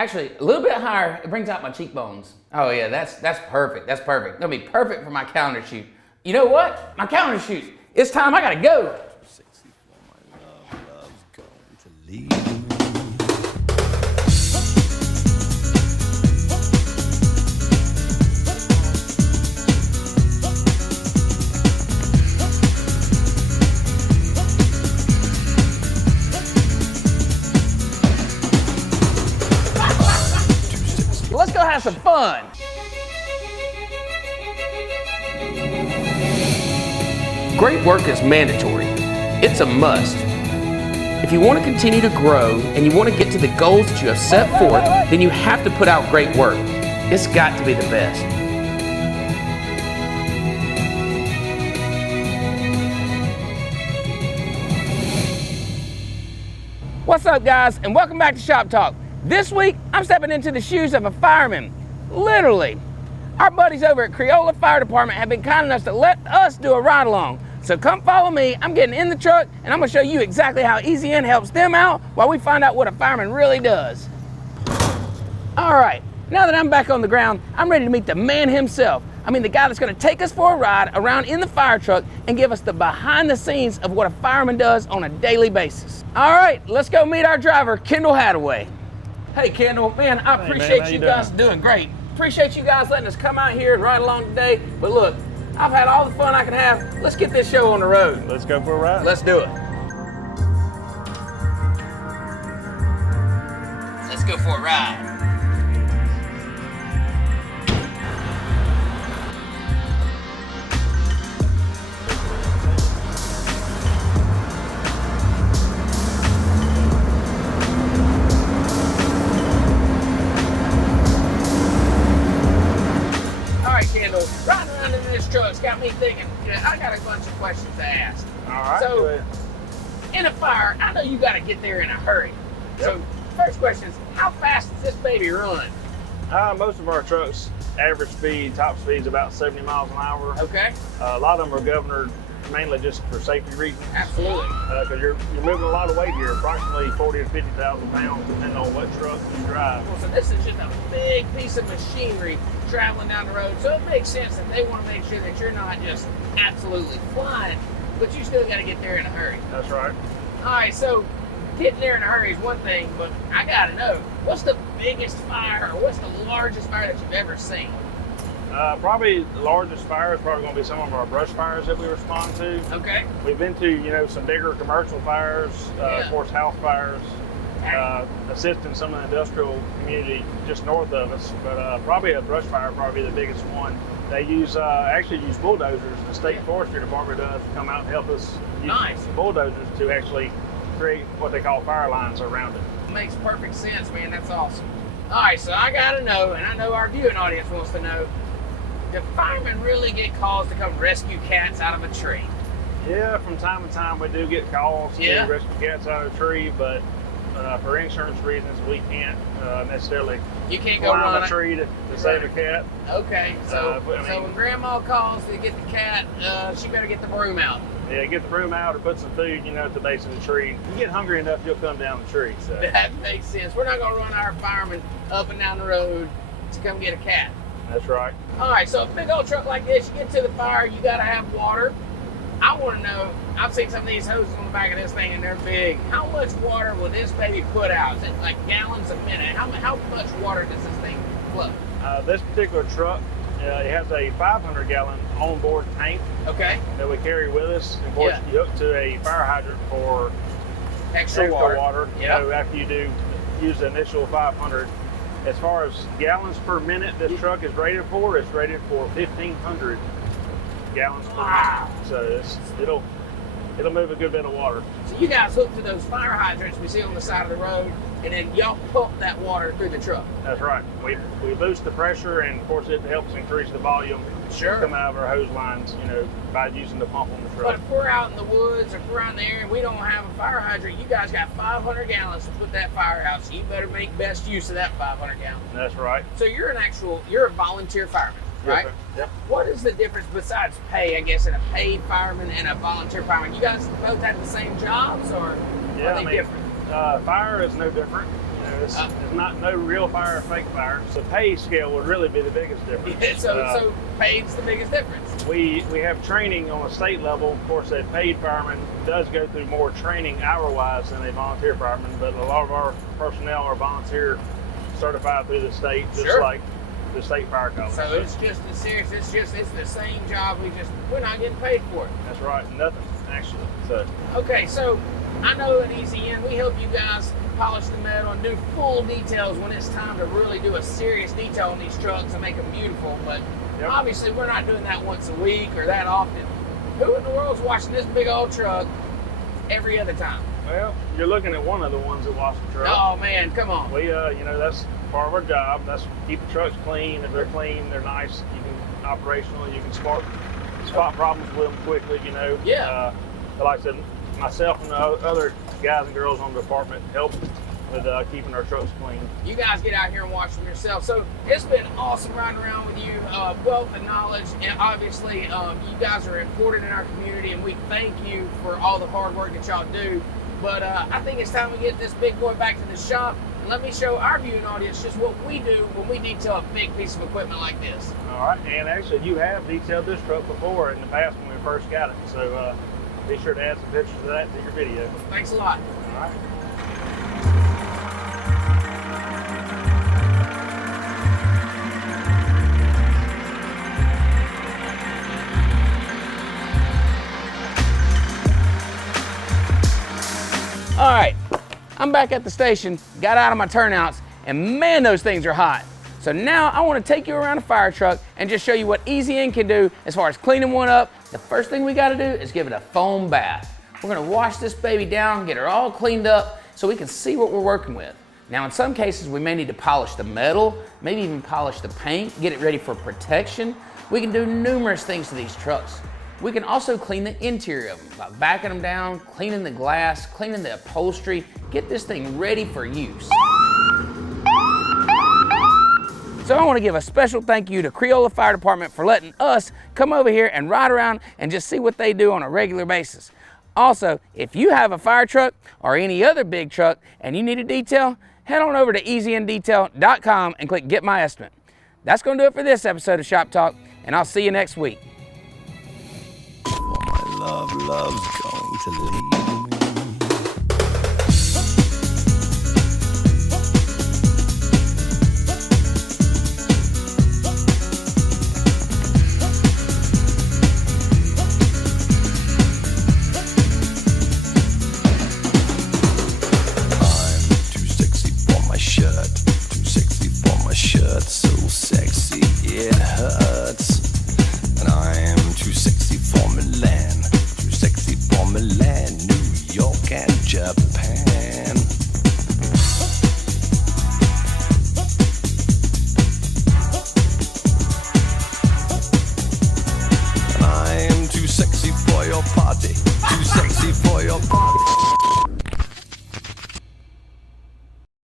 Actually, a little bit higher, it brings out my cheekbones. Oh yeah, that's perfect. That's perfect. That'll be perfect for my calendar shoot. You know what? My calendar shoot. It's time. I gotta go. Let's go have some fun. Great work is mandatory. It's a must. If you want to continue to grow and you want to get to the goals that you have set forth, then you have to put out great work. It's got to be the best. What's up, guys, and welcome back to Shop Talk. This week, I'm stepping into the shoes of a fireman, literally. Our buddies over at Creola Fire Department have been kind enough to let us do a ride along. So come follow me, I'm getting in the truck, and I'm gonna show you exactly how Easy In helps them out while we find out what a fireman really does. All right, now that I'm back on the ground, I'm ready to meet the man himself. I mean, the guy that's gonna take us for a ride around in the fire truck and give us the behind the scenes of what a fireman does on a daily basis. All right, let's go meet our driver, Kendall Hadaway. Hey, Kendall, man, I appreciate you guys doing great. Appreciate you guys letting us come out here and ride along today. But look, I've had all the fun I can have. Let's get this show on the road. Let's go for a ride. Let's do it. Let's go for a ride. Riding around in this truck's got me thinking, I got a bunch of questions to ask. All right. So, in a fire, I know you got to get there in a hurry. Yep. So, first question is, how fast does this baby run? Most of our trucks, average speed, top speed is about 70 miles an hour. Okay. A lot of them are governed mainly just for safety reasons. Absolutely. Because you're moving a lot of weight here, approximately 40 to 50,000 pounds, depending on what truck you drive. Well, so this is just a big piece of machinery traveling down the road. So it makes sense that they want to make sure that you're not just absolutely flying, but you still got to get there in a hurry. That's right. All right, so getting there in a hurry is one thing, but I got to know, what's the biggest fire or what's the largest fire that you've ever seen? Probably the largest fire is probably going to be some of our brush fires that we respond to. Okay. We've been to, some bigger commercial fires, of course, house fires, assisting some of the industrial community just north of us. But probably a brush fire probably the biggest one. They actually use bulldozers. The state forestry department does come out and help us use bulldozers to actually create what they call fire lines around it. Makes perfect sense, man. That's awesome. All right, so I got to know, and I know our viewing audience wants to know, do firemen really get calls to come rescue cats out of a tree? Yeah, from time to time we do get calls to rescue cats out of a tree, but for insurance reasons we can't necessarily climb a tree to save a cat. Okay, so when Grandma calls to get the cat, she better get the broom out. Yeah, get the broom out or put some food, at the base of the tree. You get hungry enough, you'll come down the tree. So. That makes sense. We're not going to run our firemen up and down the road to come get a cat. That's right. All right, so a big old truck like this, you get to the fire, you got to have water. I want to know, I've seen some of these hoses on the back of this thing and they're big. How much water will this baby put out? Is it like gallons a minute? How much water does this thing flow? This particular truck, it has a 500-gallon onboard tank that we carry with us. Of course, you hook to a fire hydrant for extra water. After you use the initial 500. As far as gallons per minute this truck is rated for, it's rated for 1,500 gallons per minute. So it'll move a good bit of water. So you guys hook to those fire hydrants we see on the side of the road, and then y'all pump that water through the truck. That's right. We boost the pressure, and of course it helps increase the volume coming out of our hose lines, by using the pump on the truck. But if we're out in the woods, or if we're out in the area and we don't have a fire hydrant, you guys got 500 gallons to put that fire out, so you better make best use of that 500 gallons. That's right. So you're a volunteer fireman, right? Yep. What is the difference besides pay, I guess, in a paid fireman and a volunteer fireman? You guys both have the same jobs, or are they different? Fire is no different. As There's no real fire or fake fire. The pay scale would really be the biggest difference. So pay's the biggest difference. We have training on a state level. Of course, a paid fireman does go through more training hour-wise than a volunteer fireman, but a lot of our personnel are volunteer certified through the state, just like the state fire college. So it's just as serious. It's the same job. We're not getting paid for it. That's right. Nothing actually. So okay. So I know at EZN we help you guys polish the metal and do full details when it's time to really do a serious detail on these trucks and make them beautiful. But obviously we're not doing that once a week or that often. Who in the world's washing this big old truck every other time? Well, you're looking at one of the ones that wash the truck. Oh man, come on. We, that's part of our job. That's keep the trucks clean. If they're clean, they're nice. You can operational. You can spot problems with them quickly. Yeah. But like I said, myself and the other guys and girls on the department help with keeping our trucks clean. You guys get out here and watch them yourself. So it's been awesome riding around with you, wealth of knowledge, and obviously you guys are important in our community, and we thank you for all the hard work that y'all do. But I think it's time we get this big boy back to the shop, and let me show our viewing audience just what we do when we detail a big piece of equipment like this. All right, and actually you have detailed this truck before in the past when we first got it, so be sure to add some pictures of that to your video. Thanks a lot. All right. All right, I'm back at the station, got out of my turnouts, and man, those things are hot. So now I want to take you around a fire truck and just show you what EZN can do as far as cleaning one up. The first thing we got to do is give it a foam bath. We're going to wash this baby down, get her all cleaned up so we can see what we're working with. Now in some cases we may need to polish the metal, maybe even polish the paint, get it ready for protection. We can do numerous things to these trucks. We can also clean the interior of them by backing them down, cleaning the glass, cleaning the upholstery, get this thing ready for use. So I want to give a special thank you to Creola Fire Department for letting us come over here and ride around and just see what they do on a regular basis. Also, if you have a fire truck or any other big truck and you need a detail, head on over to eznDetail.com and click Get My Estimate. That's going to do it for this episode of Shop Talk, and I'll see you next week. My love loves going to leave.